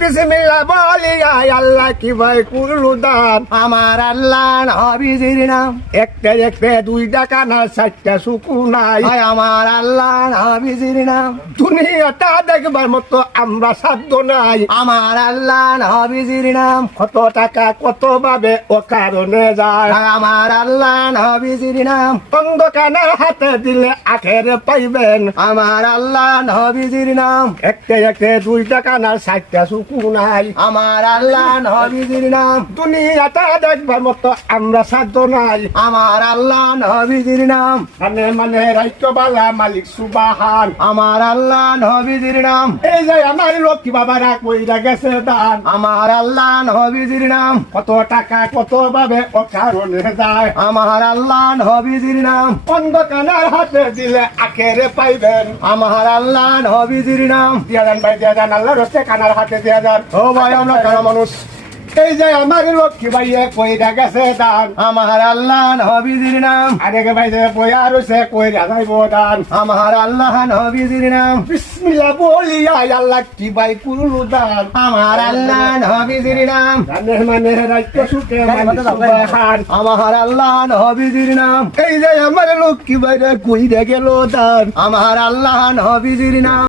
বিসমিল্লাহ বলিয়া আল্লাহ কি ভাই করলু দান, আমার আল্লাহ নবীজির নাম। একটা একটা দুইটা কানা চারটা শুকু নাই, হয় আমার আল্লাহ নবীজির নাম। দুনিয়াটা দেখবার মতো আমরা সাধ্য নাই, আমার আল্লাহ নবীজির নাম। কত টাকা কত ভাবে ও কারণে যায়, হয় আমার আল্লাহ নবীজির নাম। অন্ধকানের হাতে দিলে আখেরে পাইবেন, আমার আল্লাহ নবীজির নাম। একটা একটা দুইটা কানা চারটা শুকু নাই, আমার আল্লাহ নবীজির নাম। দুনিয়াটা দেখবার মতো আমরা সাধ্য নাই, আমার আল্লাহ নবীজির নাম। মানে মানে রাইতবালা মালিক সুবাহান, আমার আল্লাহ নবীজির নাম। এই যে আমার লক্ষ্মী বাবারা কইরা গেছে দান, আমার আল্লাহ নবীজির নাম। কত টাকা কত ভাবে ও কারণে যায়, আমার আল্লাহ নবীজির নাম। অন্ধকানের হাতে দিলে আখেরে পাইবেন, আমার আল্লাহ নবীজির নাম। দিয়া যান ভাই দিয়া যান, আল্লাহর হচ্ছে কানার হাতে দিয়া যান। ও ভাই আমরা কারা মানুষ। এই যে আমার লক্ষ্মী ভাইয়ে কইরা গেছে দান, আমার আল্লাহ নবীজির নাম। আরেকে ভাই যে বইয়া রয়েছে কইরা যাইব দান, আমার আল্লাহ নবীজির নাম। বিসমিল্লাহ বলিয়া আল্লাহ কি ভাই করলু দান, আমার আল্লাহ নবীজির নাম। জানে মানে রাইত সুখে মালিক সুবাহান, আমার আল্লাহ নবীজির নাম। এই যে আমার লক্ষ্মী ভাইরে কইরা গেল দান, আমার আল্লাহ নবীজির নাম।